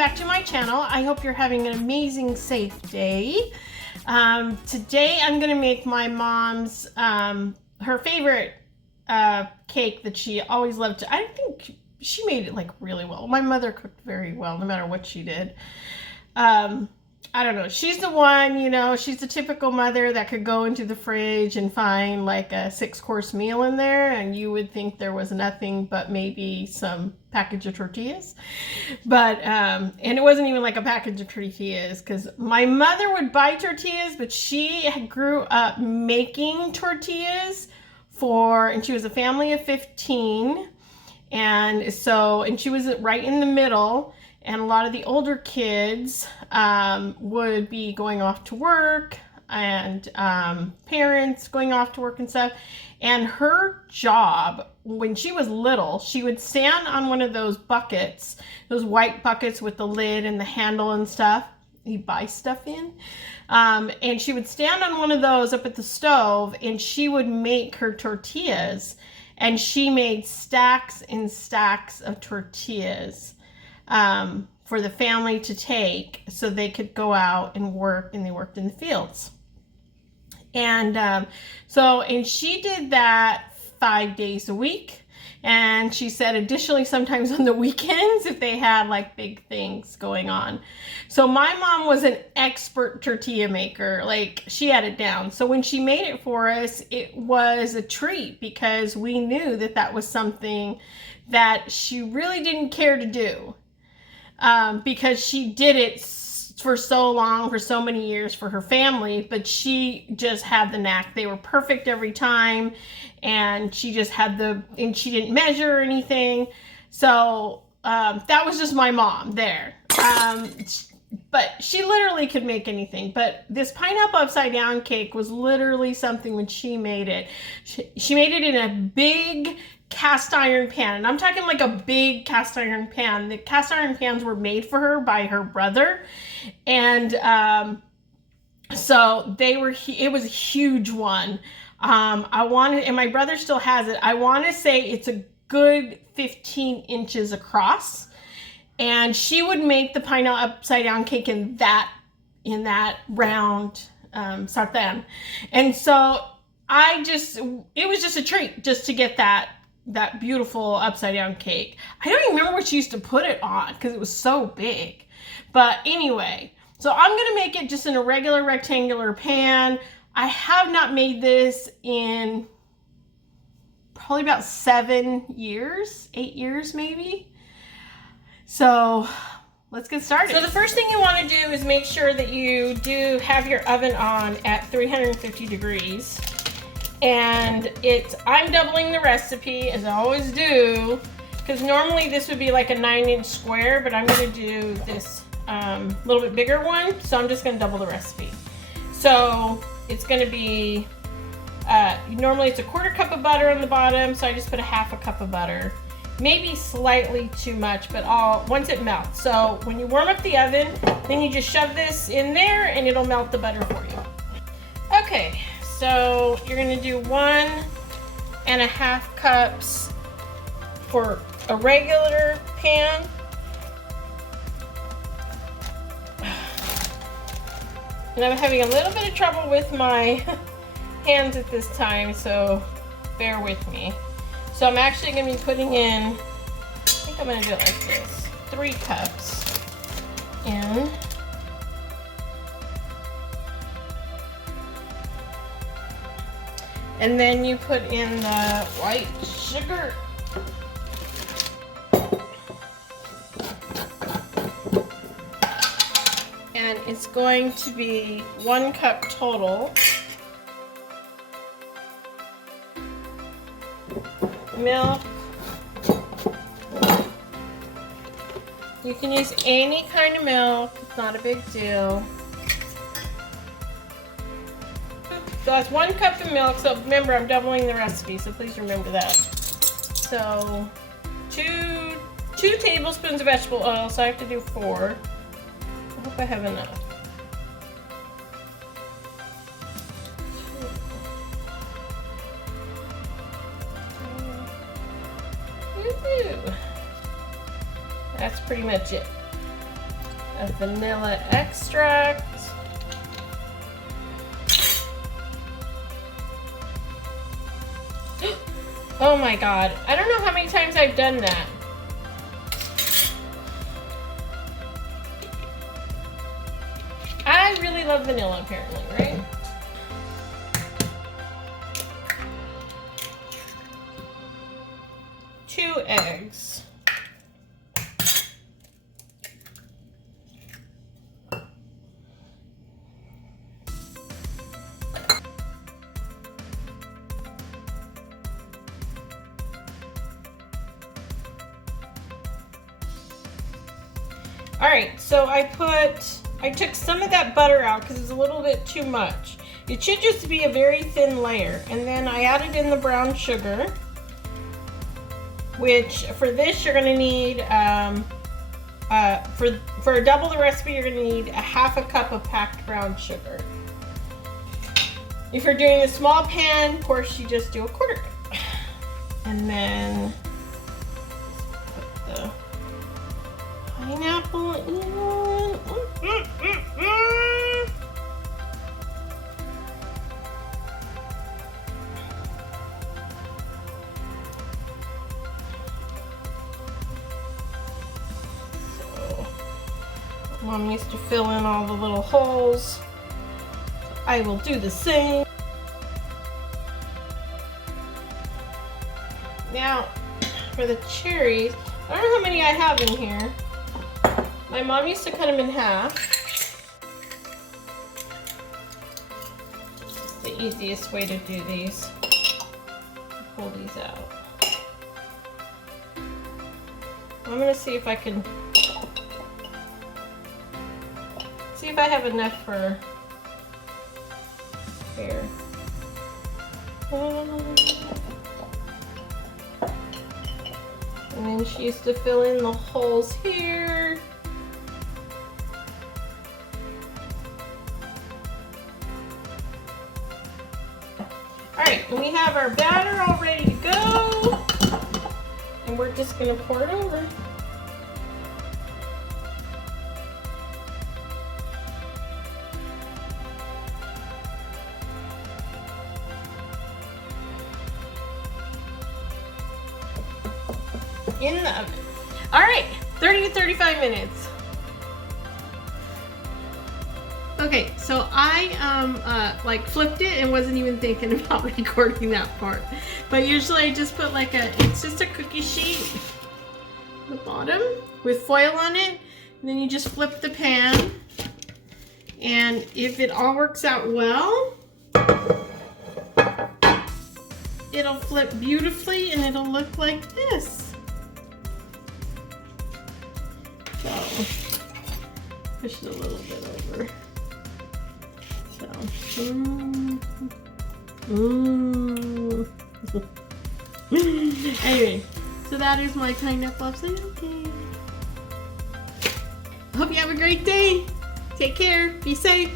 back to my channel. I hope you're having an amazing, safe day. Today I'm gonna make my mom's, her favorite cake that she always loved to, I think she made it like really well. My mother cooked very well, no matter what she did. I don't know. She's the one, you know, she's the typical mother that could go into the fridge and find like a 6-course meal in there, and you would think there was nothing but maybe some package of tortillas. But, and it wasn't even like a package of tortillas, because my mother would buy tortillas, but she grew up making tortillas and she was a family of 15. And so, and she was right in the middle. And a lot of the older kids would be going off to work, and parents going off to work and stuff. And her job, when she was little, she would stand on one of those buckets, those white buckets with the lid and the handle and stuff you buy stuff in. And she would stand on one of those up at the stove, and she would make her tortillas. And she made stacks and stacks of tortillas for the family to take so they could go out and work, and they worked in the fields. And and she did that 5 days a week. And she said additionally sometimes on the weekends if they had like big things going on. So my mom was an expert tortilla maker. Like, she had it down. So when she made it for us, it was a treat, because we knew that that was something that she really didn't care to do. Because she did it for so long, for so many years for her family, but she just had the knack. They were perfect every time, and she just had and she didn't measure or anything. So that was just my mom there. But she literally could make anything. But this pineapple upside down cake was literally something when she made it. She made it in a big cast iron pan, and I'm talking like a big cast iron pan. The cast iron pans were made for her by her brother, and so it was a huge one. And my brother still has it. I want to say it's a good 15 inches across, and she would make the pineapple upside down cake in that round sartén. And so it was just a treat just to get that beautiful upside down cake. I don't even remember what she used to put it on because it was so big. But anyway, so I'm going to make it just in a regular rectangular pan. I have not made this in probably about 8 years maybe. So let's get started. So the first thing you want to do is make sure that you do have your oven on at 350 degrees. And I'm doubling the recipe, as I always do, because normally this would be like a 9-inch square, but I'm going to do this little bit bigger one, so I'm just going to double the recipe. So it's going to be, normally it's a 1/4 cup of butter on the bottom, so I just put a 1/2 cup of butter. Maybe slightly too much, but once it melts. So when you warm up the oven, then you just shove this in there, and it'll melt the butter for you. Okay. So you're going to do 1.5 cups for a regular pan. And I'm having a little bit of trouble with my hands at this time, so bear with me. So I'm actually going to be putting in, I think I'm going to do it like this, 3 cups in. And then you put in the white sugar. And it's going to be 1 cup total. Milk. You can use any kind of milk. It's not a big deal. So that's 1 cup of milk. So remember, I'm doubling the recipe, so please remember that. So 2 tablespoons of vegetable oil, so I have to do 4. I hope I have enough. That's pretty much it. of vanilla extract. Oh my god, I don't know how many times I've done that. I really love vanilla apparently, right? Two eggs. All right, so I took some of that butter out because it's a little bit too much. It should just be a very thin layer. And then I added in the brown sugar, which for this you're gonna need, for double the recipe, you're gonna need a half a cup of packed brown sugar. If you're doing a small pan, of course you just do a quarter cup. And then put the pineapple in. So, Mom used to fill in all the little holes. I will do the same. Now, for the cherries, I don't know how many I have in here. My mom used to cut them in half. It's the easiest way to do these. Pull these out. I'm gonna see if I can, see if I have enough for here. And then she used to fill in the holes here. Alright, and we have our batter all ready to go. And we're just going to pour it over. In the oven. Alright, 30 to 35 minutes. Okay, so I like flipped it and wasn't even thinking about recording that part. But usually I just put like it's just a cookie sheet at the bottom with foil on it. And then you just flip the pan. And if it all works out well, it'll flip beautifully and it'll look like this. So, push it a little bit over. So, anyway, so that is my pineapple upside down cake. Hope you have a great day. Take care. Be safe.